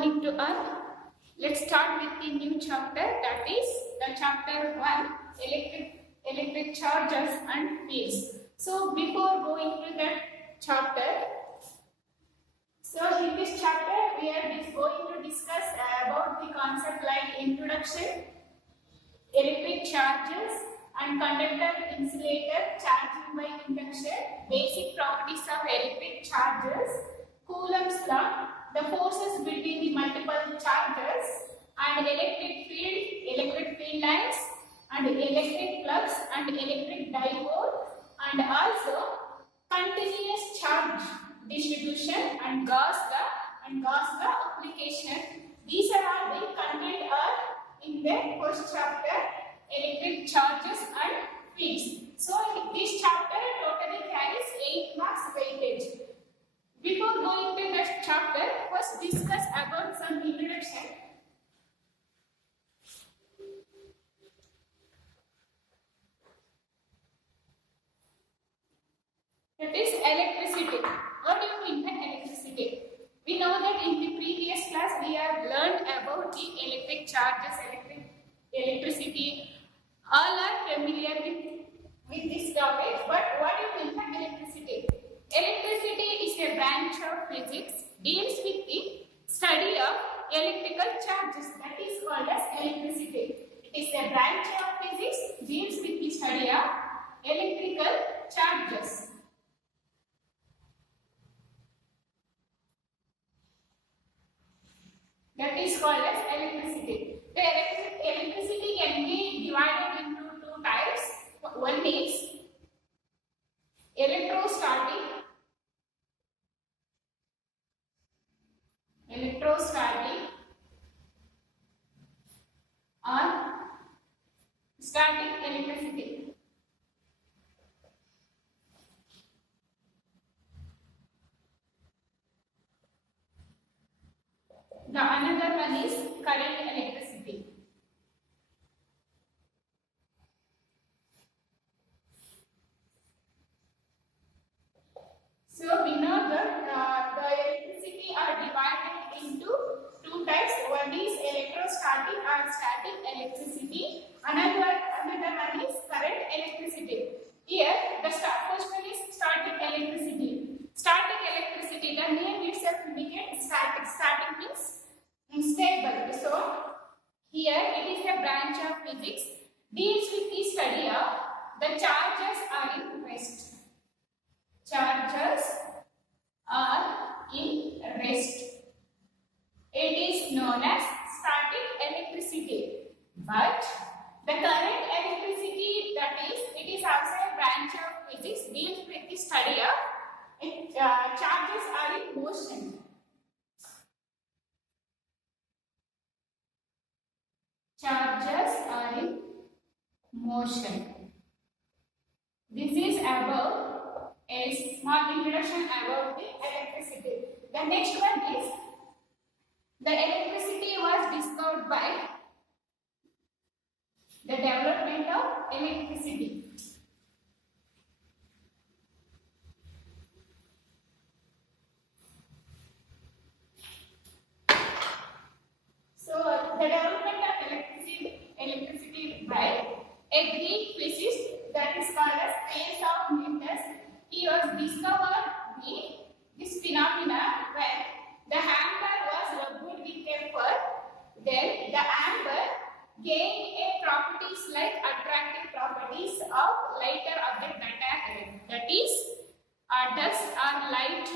morning to all. Let's start with the new chapter, that is the chapter 1, electric charges and fields. So before going to the chapter, in this chapter we are going to discuss about the concept like introduction, electric charges and conductor, insulator, charging by induction, basic properties of electric charges, Coulomb's law, the forces between the multiple charges, and electric field lines, and electric flux and electric dipole, and also continuous charge distribution and Gauss law application. These are all the content are in the first chapter, electric charges and fields. So this chapter totally carries 8 marks weightage. Before going to the chapter, first discuss about some introduction. That is electricity. What do you mean by electricity? We know that in the previous class we have learned about the electric charges, electricity. All are familiar with this topic, but what do you mean by electricity? Electricity is a branch of physics, deals with the study of electrical charges, that is called as electricity. It is a branch of physics, deals with the study of electrical charges. That is called as electricity. The electricity can be divided into 2 types. One is electrostatic or static electricity. The another one is current electricity. So we know that the electricity are divided into 2 types. One is electrostatic or static electricity. Another one is current electricity. Here the first one is static electricity. Static electricity, the name itself indicates static. Static means stable. So here it is a branch of physics, deals with the study of the charges are in rest. Charges are in rest. It is known as static electricity. But the current electricity, that is, it is also a branch of physics, deals with the study of charges are in motion. Charges are in motion. This is about a small introduction about the electricity. The next one is the electricity was discovered by the development of electricity. So the development of electricity by a Greek physicist, that is called as Thales of Miletus. He was discovered this phenomena when the amber was rubbed with a fur. Then the amber gained a properties like attractive properties of lighter object, that is dust or light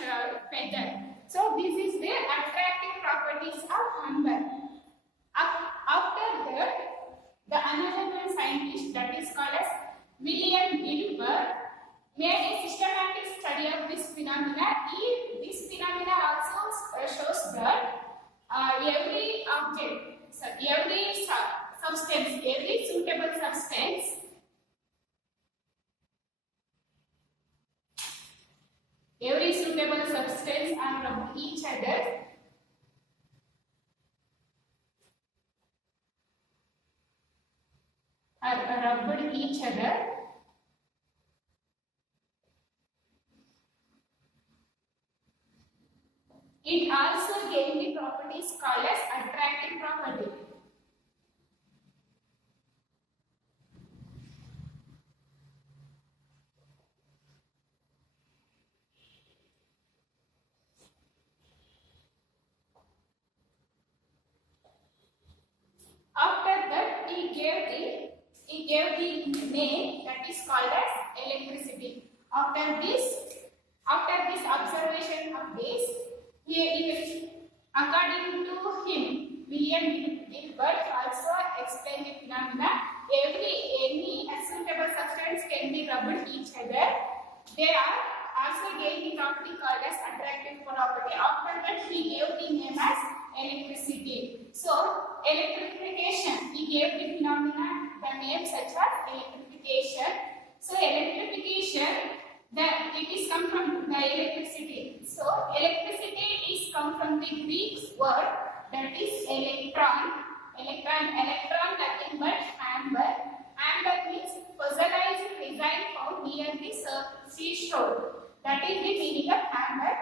feather. So this is the attractive properties of amber. After that, the another scientist, that is called as William Gilbert, made a systematic study of this phenomena. This phenomena also shows that every object, every substance, every suitable substance are rubbed each other. It also gained the properties called as attractive property. After that, he gave the name that is called as electricity. After this observation of this, according to him, William Gilbert also explained the phenomena. Any suitable substance can be rubbed each other. They are also gave the property called as attractive property. After that, he gave the name as electricity. So, electrification, he gave the phenomena the name such as electrification. So, electrification, it is come from the electricity. So, electricity is come from the Greek word that is electron. Electron nothing but amber. Amber means fossilized resin found near the seashore. That is the meaning of amber.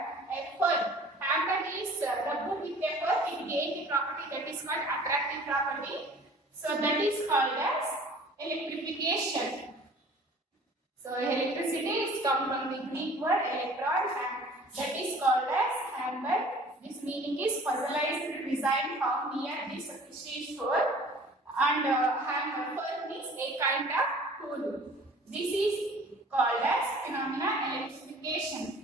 Amber is rubbed with paper, it gains the property that is called attractive property. So that is called as electrification. So electricity is come from the Greek word electron and that is called as amber. This meaning is fossilized resin found near the seashore and amber means a kind of tool. This is called as phenomena electrification.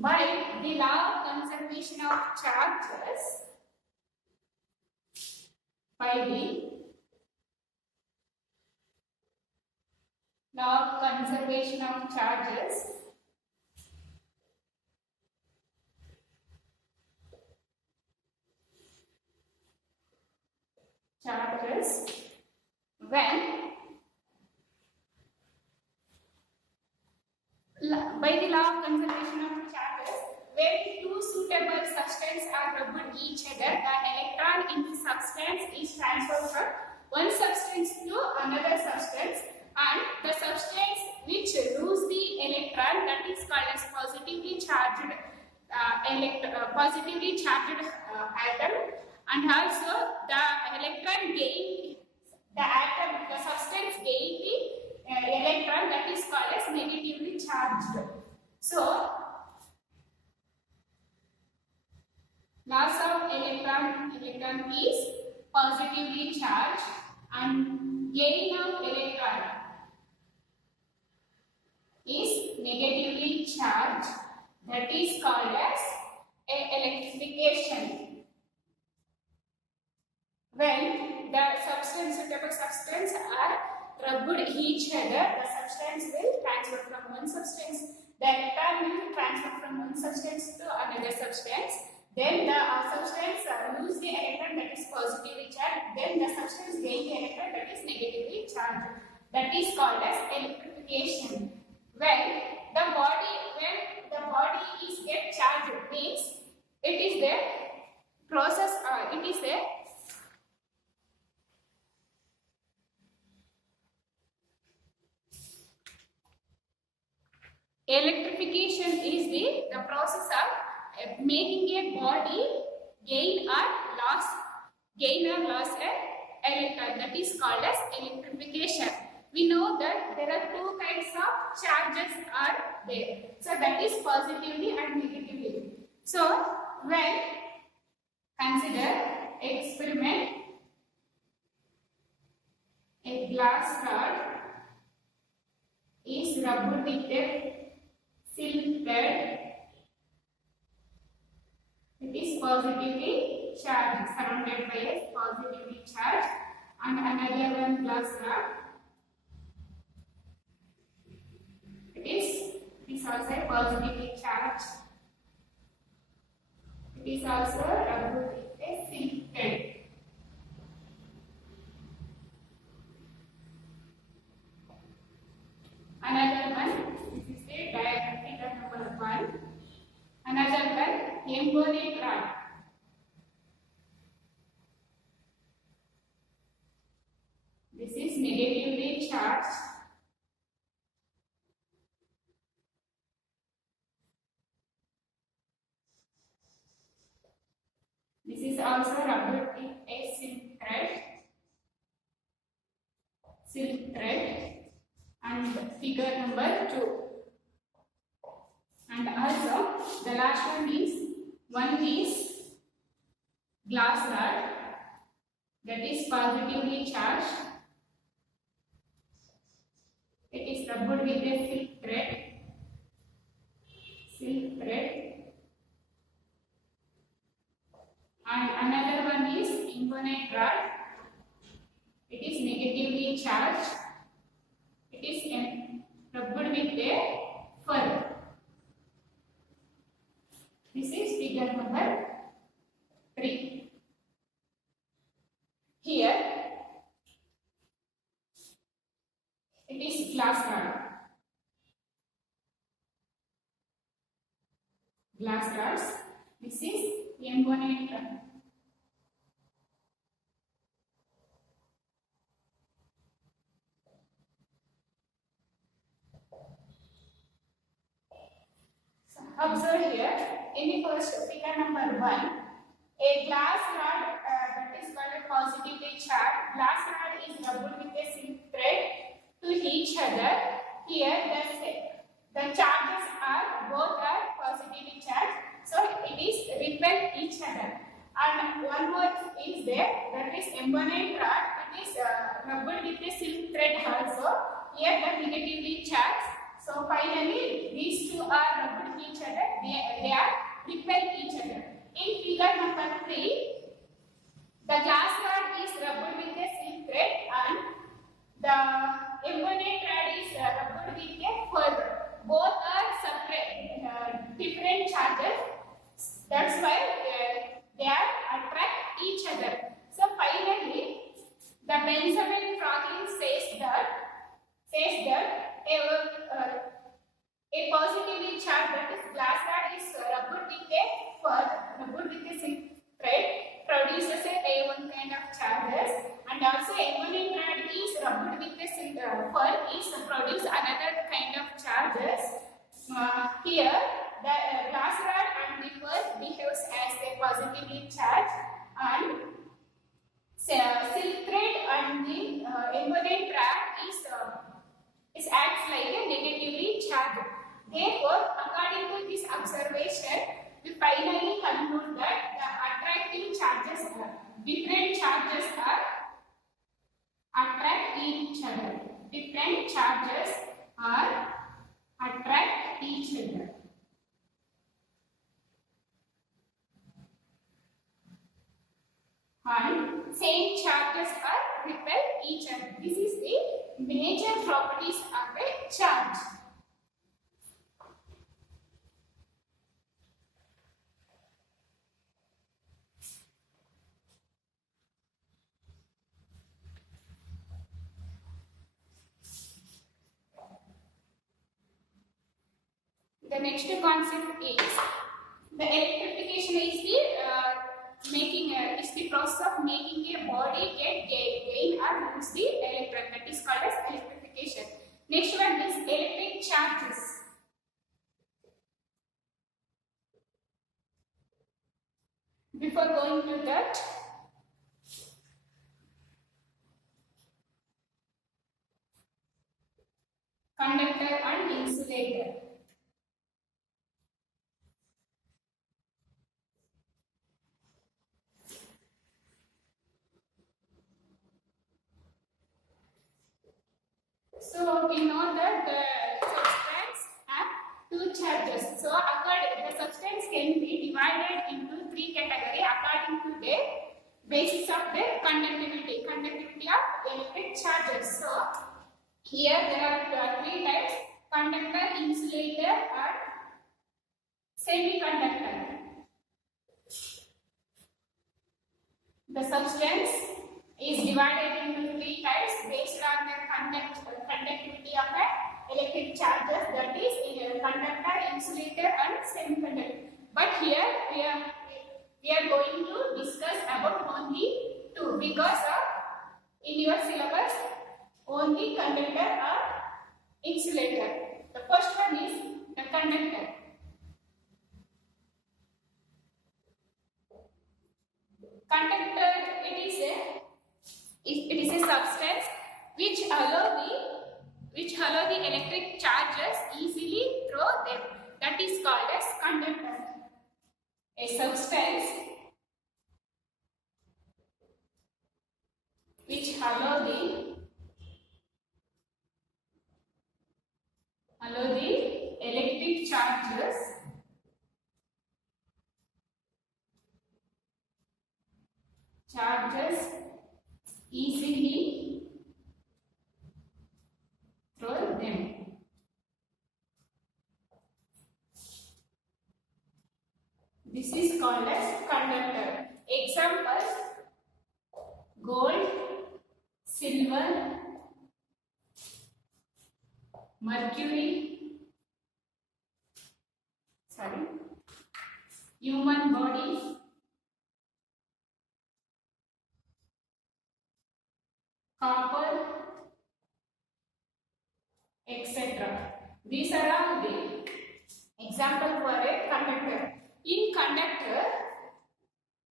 By the law of conservation of charges, by the law of conservation of charges, when by the law of conservation of charges, when two suitable substances are rubbed each other, the electron in the substance is transferred from one substance to another substance, and the substance which lose the electron, that is called as positively charged atom, and also the electron gain the substance gain the electron, that is called as negatively charged. So, loss of electron is positively charged and gain of electron is negatively charged. That is called as electrification. When the suitable substance are rubbed each other, the substance will transfer from one substance. The electron will transfer from one substance to another substance. Then the substance lose the electron that is positively charged. Then the substance gain the electron that is negatively charged. That is called as electrification. When the body is get charged, means it is the process. It is the electrification is the process of making a body gain or loss an electron. That is called as electrification. We know that there are two kinds of charges are there. So that is positively and negatively. So when consider experiment, a glass rod is rubbed with a silk thread. It is positively charged, surrounded by a positively charged, and another one glass rod. It is also positively charged. It is also rubbed with a silk thread. Another one, this is the diagram figure number 1. Another one, embodied rod. This negatively charged. This is also rubbed with a silk thread, and figure number 2. And also the last one is glass rod that is positively charged. It is rubbed with a silk thread. And another one is infinite rod. It is negatively charged. It is rubbed with a fur. This is figure number 3. Here it is glass rod. Glass rods. This is infinite rod. Observe here, in the first figure number 1, a glass rod that is called a positively charged. Glass rod is rubbed with a silk thread to each other. Here the charges are both are positively charged, so it is repel each other. And one more is there, that is embonated rod. It is rubbed with a silk thread also. Here the negatively charged. So finally, these two are rubbed each other. They are repel each other. In figure number 3, the glass rod is rubbed with a silk thread and the embonated rod is rubbed with a fur. Both are separate, different charges. That's why they are attract each other. So finally, the Benjamin Franklin says that a positively charged, that is glass rod, is rubbed with a fur, rubbed with a silk thread, produces one kind of charges, and also embonated rod is rubbed with a silk fur is produce another kind of charges. Here the glass rod and the fur behaves as a positively charged, and silk thread and the embonated rod is acts like a negatively charged. Therefore, according to this observation, we finally conclude that the attracting charges different charges attract each other. Different charges attract each other. And same charges repel each other. This is the major properties of a charge. The next concept is the electrification is the process of making a body get gain or lose the electron. That is called as electrification. Next one is electric charges. Before going to that, conductor and insulator. So we know that the substance have two charges. So the substance can be divided into 3 categories according to the basis of the conductivity of electric charges. So here there are 3 types: conductor, insulator, and semiconductor. The substance is divided into 3 types based on the conductivity of the electric charges, that is conductor, insulator, and semiconductor. But here we are going to discuss about only 2 because in your syllabus only conductor or insulator. The first one is the conductor. Conductor, it is a substance which allow the electric charges easily through them. That is called as conductor. A substance which allow the electric charges easily through them. This is called as conductor. Examples: gold, silver, mercury, human body, copper, etc. These are all the example for a conductor.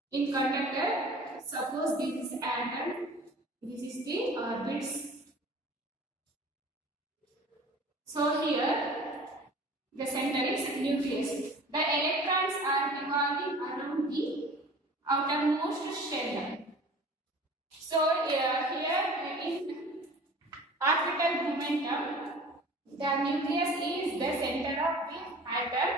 In conductor, suppose this is atom, this is the orbits. So here the center is nucleus. The electrons are revolving around the outermost shell. So here in orbital momentum, the nucleus is the center of the atom.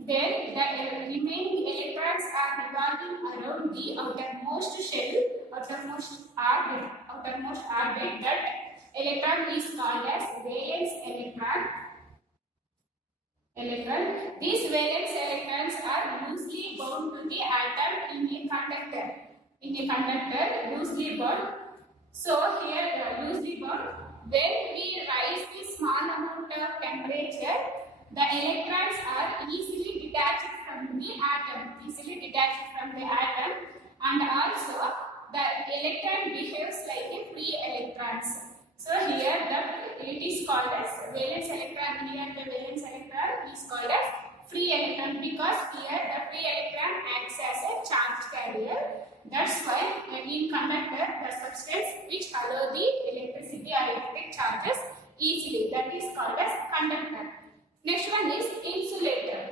Then the remaining electrons are revolving around the outermost shell, outermost orbit. That electron is called as valence electron. These valence electrons are loosely bound to the atom in a conductor. Loosely bound. So here loosely bound. When we rise the small amount of temperature, the electrons are easily detached from the atom. And also the electron behaves like a free electrons. So here it is called as valence electron. Here the valence electron is called as free electron because here the free electron acts as a charge carrier. That's why in conductor, the substance which allow the electricity or electric charges easily, that is called as conductor. Next one is insulator.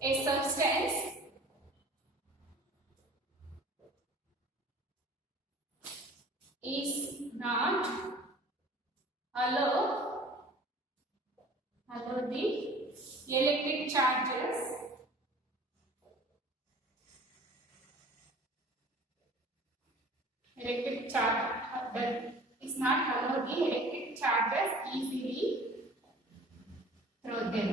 A substance is not allow the electric charges easily through them.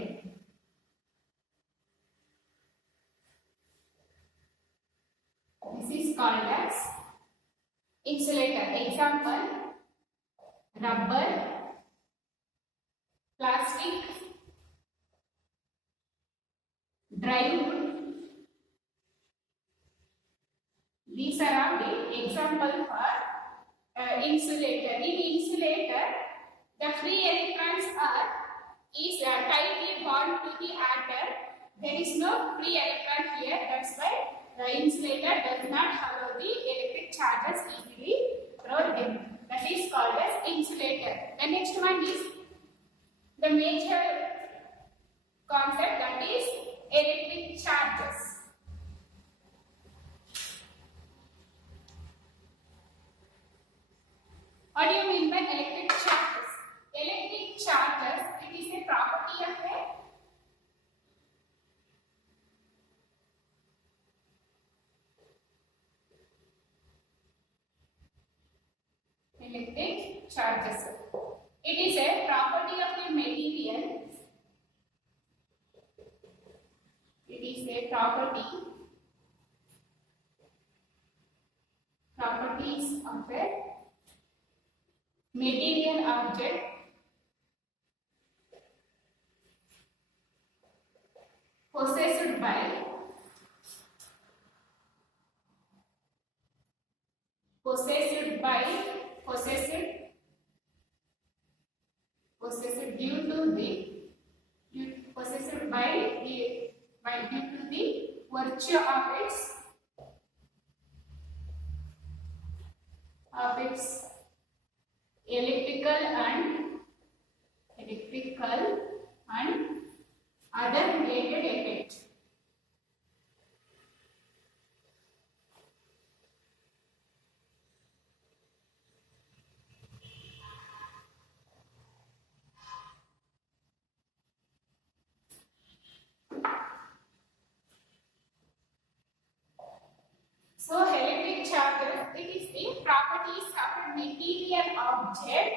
This is called as insulator. Example: rubber, plastic, drywood. These are all the example for insulator. In insulator, the free electrons is tightly bound to the atom. There is no free electron here. That's why the insulator does not allow the electric charges easily through them. That is called as insulator. The next one is the major concept, that is electric charges. What do you mean by electric charges? Electric charges, it is a property of electric charges. It is a property of the material. It is a properties of a material object possessed by possessed by possessed possessed due to the possessed by due to the virtue of its electrical and other related effects. So electric charges, it is the properties of a material object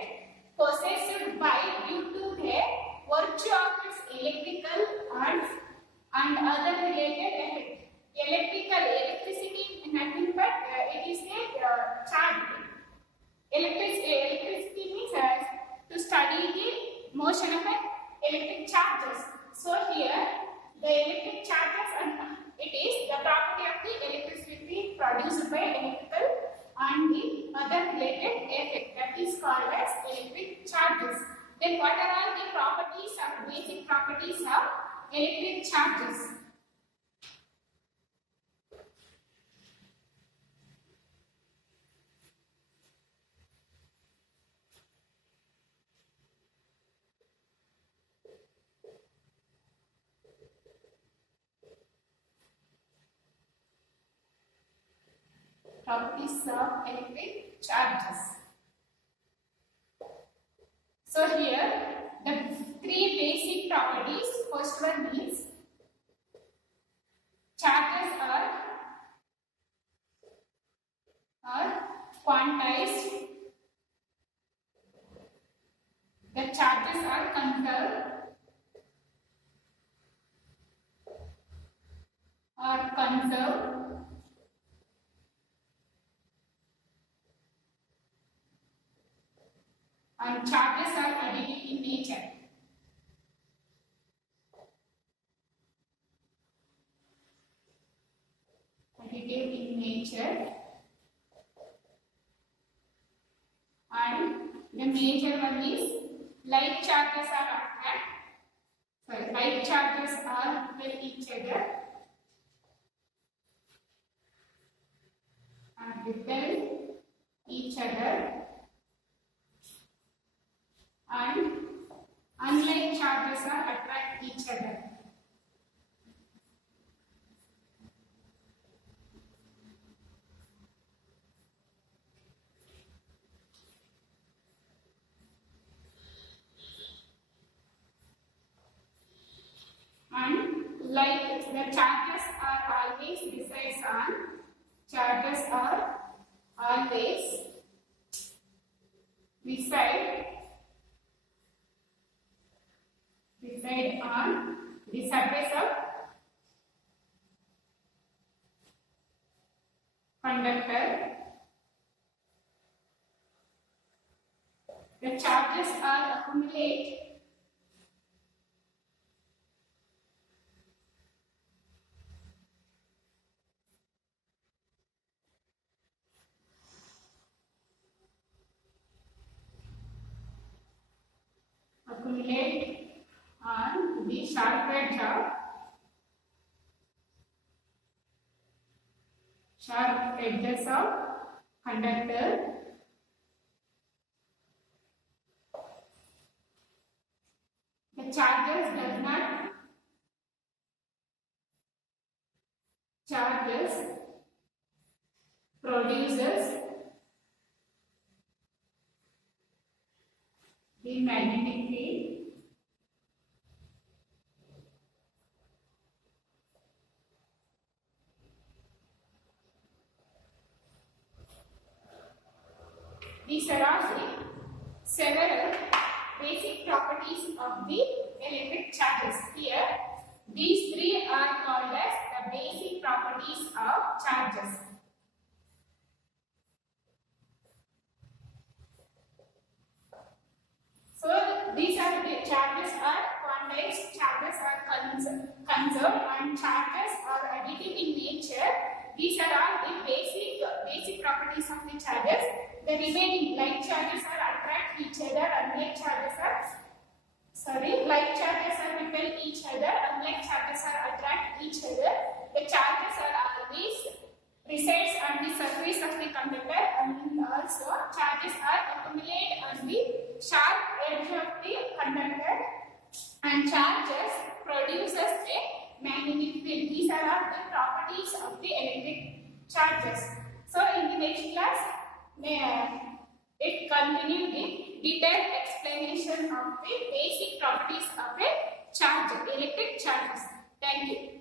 possessed by due to the virtue of its electrical and other related effects. Electricity nothing but it is a charge. Electricity means to study the motion of electric charges. So here the electric charges and it is the property of the electricity produced by electrical and the other related effect, that is called as electric charges. Then what are all the properties of basic properties of electric charges? Properties of electric charges. So here the three basic properties. First one is charges are quantized. The charges are conserved and charges are additive in nature. Additive in nature, and the major one is like charges are attract. Like charges are with each other and repel each other, and unlike charges are attract each other. And like the charges are always resides on, charges are always reside on the surface of conductor. The charges are accumulate on the sharp edge of sharp edges of conductor. The charges does not produces the magnetic field. These are all the several basic properties of the electric charges. Here, these three are called as the basic properties of charges. So, these are the charges are quantized, charges are conserved, charges are additive in nature. These are all the basic properties of the charges. The remaining like charges are attract each other, unlike charges are like charges are repel each other, unlike charges are attract each other. The charges are always resides on the surface of the conductor, and also charges are accumulated on the sharp edge of the conductor, and charges produces a magnetic field. These are all the properties of the electric charges. So in the next class, it continued the detailed explanation of the basic properties of a charge, electric charges. Thank you.